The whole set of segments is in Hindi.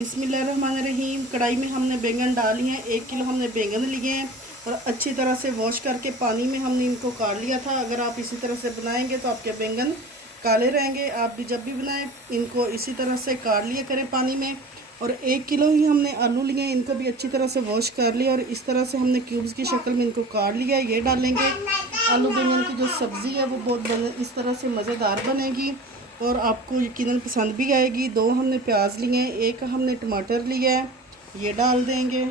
बिस्मिल्लाहिर्रहमानिर्रहीम। कढ़ाई में हमने बैंगन डाली हैं। 1 किलो हमने बैंगन लिए हैं और अच्छी तरह से वॉश करके पानी में हमने इनको काट लिया था। अगर आप इसी तरह से बनाएंगे तो आपके बैंगन काले रहेंगे। आप भी जब भी बनाएं इनको इसी तरह से काट लिया करें पानी में। और 1 किलो ही हमने आलू लिए हैं, इनको भी अच्छी तरह से वॉश कर लिया और इस तरह से हमने क्यूब्स की शक्ल में इनको काट लिया। ये डालेंगे। आलू बैंगन की जो सब्ज़ी है वो बहुत इस तरह से मज़ेदार बनेगी और आपको यकीनन पसंद भी आएगी। 2 हमने प्याज लिए हैं, 1 हमने टमाटर लिया है, ये डाल देंगे।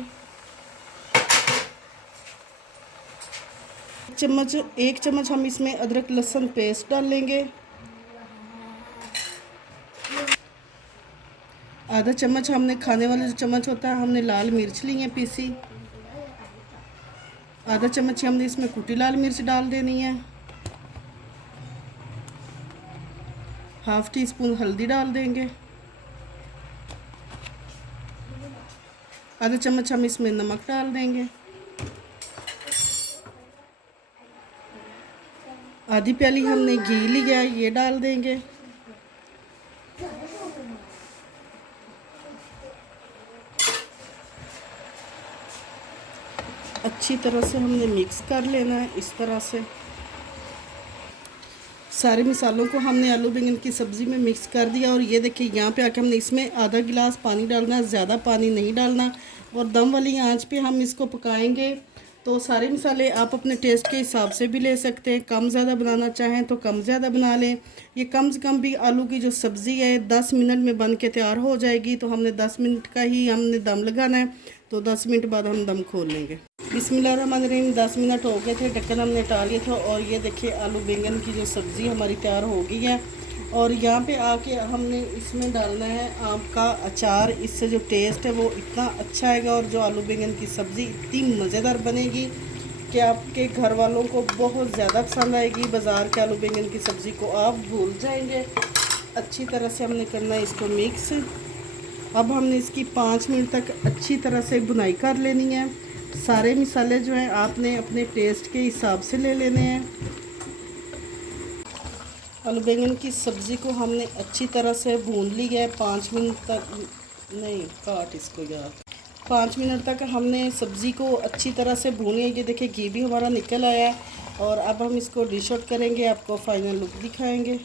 1 चम्मच हम इसमें अदरक लहसुन पेस्ट डाल लेंगे। आधा चम्मच हमने खाने वाला जो चम्मच होता है हमने लाल मिर्च ली है पीसी। आधा चम्मच हमने इसमें कुटी लाल मिर्च डाल देनी है। हाफ़ टी स्पून हल्दी डाल देंगे। आधा चम्मच हम इसमें नमक डाल देंगे। आधी प्याली हमने घी लिया है, ये डाल देंगे। अच्छी तरह से हमने मिक्स कर लेना है। इस तरह से सारे मसालों को हमने आलू बैंगन की सब्ज़ी में मिक्स कर दिया। और ये देखिए यहाँ पे आके हमने इसमें आधा गिलास पानी डालना है, ज़्यादा पानी नहीं डालना। और दम वाली आंच पे हम इसको पकाएंगे। तो सारे मसाले आप अपने टेस्ट के हिसाब से भी ले सकते हैं, कम ज़्यादा बनाना चाहें तो कम ज़्यादा बना लें। ये कम से कम भी आलू की जो सब्ज़ी है 10 मिनट में बन के तैयार हो जाएगी। तो हमने 10 मिनट का ही हमने दम लगाना है, तो 10 मिनट बाद हम दम खोल लेंगे। बिस्मिल्लाहिर्रहमानिर्रहीम। 10 मिनट हो गए थे, ढक्कन हमने हटा लिया था और ये देखिए आलू बैंगन की जो सब्ज़ी हमारी तैयार हो गई है। और यहाँ पे आके हमने इसमें डालना है आम का अचार। इससे जो टेस्ट है वो इतना अच्छा आएगा और जो आलू बैंगन की सब्ज़ी इतनी मज़ेदार बनेगी कि आपके घर वालों को बहुत ज़्यादा पसंद आएगी। बाज़ार के आलू बैंगन की सब्ज़ी को आप भूल जाएंगे। अच्छी तरह से हमने करना है इसको मिक्स। अब हमने इसकी 5 मिनट तक अच्छी तरह से बुनाई कर लेनी है। सारे मसाले जो हैं आपने अपने टेस्ट के हिसाब से ले लेने हैं। आलू बैंगन की सब्ज़ी को हमने अच्छी तरह से भून लिया है। 5 मिनट तक नहीं, काट इसको यार। 5 मिनट तक हमने सब्ज़ी को अच्छी तरह से भूनी है। ये देखिए घी भी हमारा निकल आया है। और अब हम इसको डिश आउट करेंगे, आपको फाइनल लुक दिखाएंगे।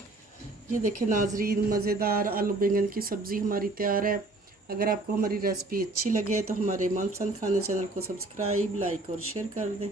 ये देखिए नाजरीन, मज़ेदार आलू बैंगन की सब्ज़ी हमारी तैयार है। अगर आपको हमारी रेसिपी अच्छी लगे तो हमारे मनपसंद खाने चैनल को सब्सक्राइब, लाइक और शेयर कर दें।